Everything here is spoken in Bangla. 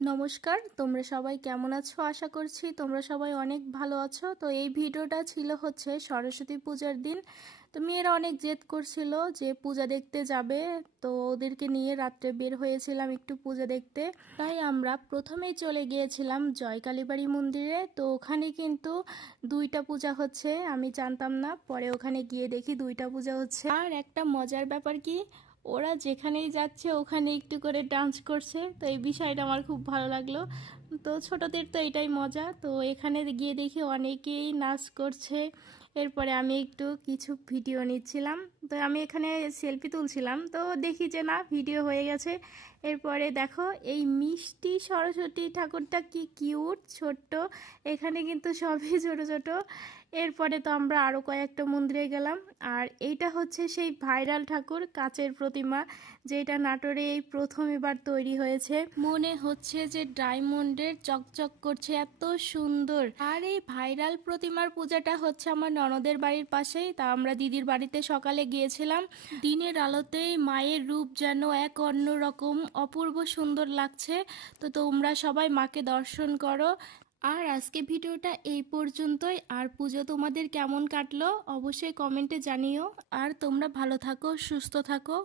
নমস্কার, তোমরা সবাই কেমন আছো? আশা করছি তোমরা সবাই অনেক ভালো আছো। তো এই ভিডিওটা ছিল হচ্ছে সরস্বতী পূজার দিন। তো মেয়েরা অনেক জেদ করছিল যে পূজা দেখতে যাবে। তো ওদেরকে নিয়ে রাত্রে বের হয়েছিলাম একটু পূজা দেখতে। তাই আমরা প্রথমেই চলে গিয়েছিলাম জয়কালীবাড়ি মন্দিরে। তো ওখানে কিন্তু দুইটা পূজা হচ্ছে, আমি জানতাম না। পরে ওখানে গিয়ে দেখি দুইটা পূজা হচ্ছে। আর একটা মজার ব্যাপার কি, ওরা যেখানেই যাচ্ছে ওখানে একটু করে ডান্স করছে। তো এই বিষয়টা আমার খুব ভালো লাগলো। তো ছোটদের তো এটাই মজা। তো এখানে গিয়ে দেখি অনেকেই নাচ করছে। এরপরে আমি একটু কিছু ভিডিও নিচ্ছিলাম। তো আমি এখানে সেলফি তুলছিলাম, তো দেখি যে না, ভিডিও হয়ে গেছে। এরপরে দেখো এই মিষ্টি সরস্বতী ঠাকুরটা কি কিউট ছোট্ট। এখানে কিন্তু সবই ছোট ছোট। এরপরে তো আমরা আরও কয়েকটা মন্দিরে গেলাম। আর এইটা হচ্ছে সেই ভাইরাল ঠাকুর, কাচের প্রতিমা, যেটা নাটোরে এই প্রথম এবার তৈরি হয়েছে। মনে হচ্ছে যে ডায়মন্ডের চকচক করছে, এত সুন্দর। আর এই ভাইরাল প্রতিমার পূজাটা হচ্ছে আমার ননদের বাড়ির পাশেই। তা আমরা দিদির বাড়িতে সকালে গিয়েছিলাম। দিনের আলোতেই মায়ের রূপ যেন এক অন্যরকম অপূর্ব সুন্দর লাগছে। তো তোমরা সবাই মাকে দর্শন করো। আর আজকে ভিডিওটা এই পর্যন্তই। আর পুজো তোমাদের কেমন কাটলো অবশ্যই কমেন্টে জানিও। আর তোমরা ভালো থাকো, সুস্থ থাকো।